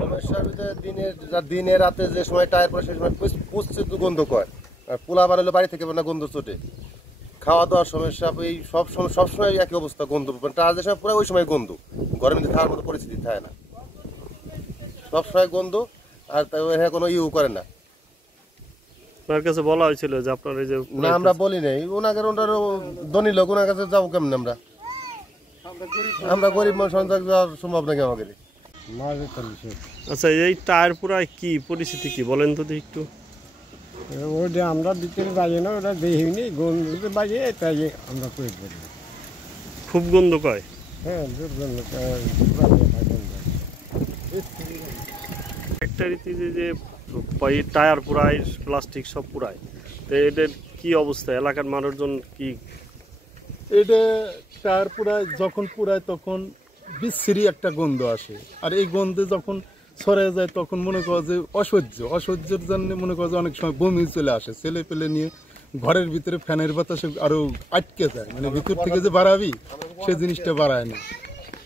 সমস্যার ভিতরে দিনে রাতে যে সময় টায়ার পরে সেই সময় প্রচুর গন্ধ করে, আর পোলা বাড়ালে বাড়ি থেকে না গন্ধ চটে, খাওয়া দাওয়ার সমস্যা, এই সবসময় একই অবস্থা, গন্ধ টায়ার যে সময় পুরো ওই সময় গন্ধ, ঘরের মধ্যে খাওয়ার মতো পরিস্থিতি থাকে না, সবসময় গন্ধ। আর তাই কোনো করে না। আপনার কাছে বলা হয়েছিল যে আপনার এই যে না, আমরা বলি নাই, ওনাকে ধনী লোক, ওনার কাছে যাবো কেমন? আমরা গরিব মানুষ যাওয়ার সম্ভব নাকি আমাদের? আচ্ছা, এই টায়ার পুরায় কি পরিস্থিতি কি বলেন তো একটু? ওটা আমরা ভিতরে বাজে না, ওটা দেখিনি, গন্ধ বাজে, তাই আমরা করে করি। খুব গন্ধ কয়? হ্যাঁ, দুর্গন্ধ। ফ্যাক্টরিতে যে টায়ার পুরায়, প্লাস্টিক সব পুরায়, তো এদের কি অবস্থা? এলাকার মানুষজন কি? এটা টায়ার পুরায়, যখন পুরায় তখন বিশ্রী একটা গন্ধ আসে, আর এই গন্ধে যখন ছড়ায় যায় তখন মনে করো যে অসহ্যের জন্য মনে করো যে অনেক সময় বমি চলে আসে, ছেলে পেলে নিয়ে ঘরের ভিতরে ফ্যানের বাতাসে আরো আটকে যায়, মানে ভিতর থেকে যে বাড়াবি সে জিনিসটা বাড়ায় না,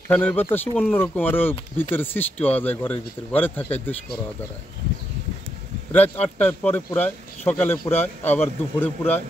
ফ্যানের বাতাসে অন্যরকম আরো ভিতরে সৃষ্টি হওয়া যায়, ঘরের ভিতরে ঘরে থাকায় দুষ্কর হওয়া দাঁড়ায়। রাত 8টায় পরে পুরায়, সকালে পুরায়, আবার দুপুরে পুরায়,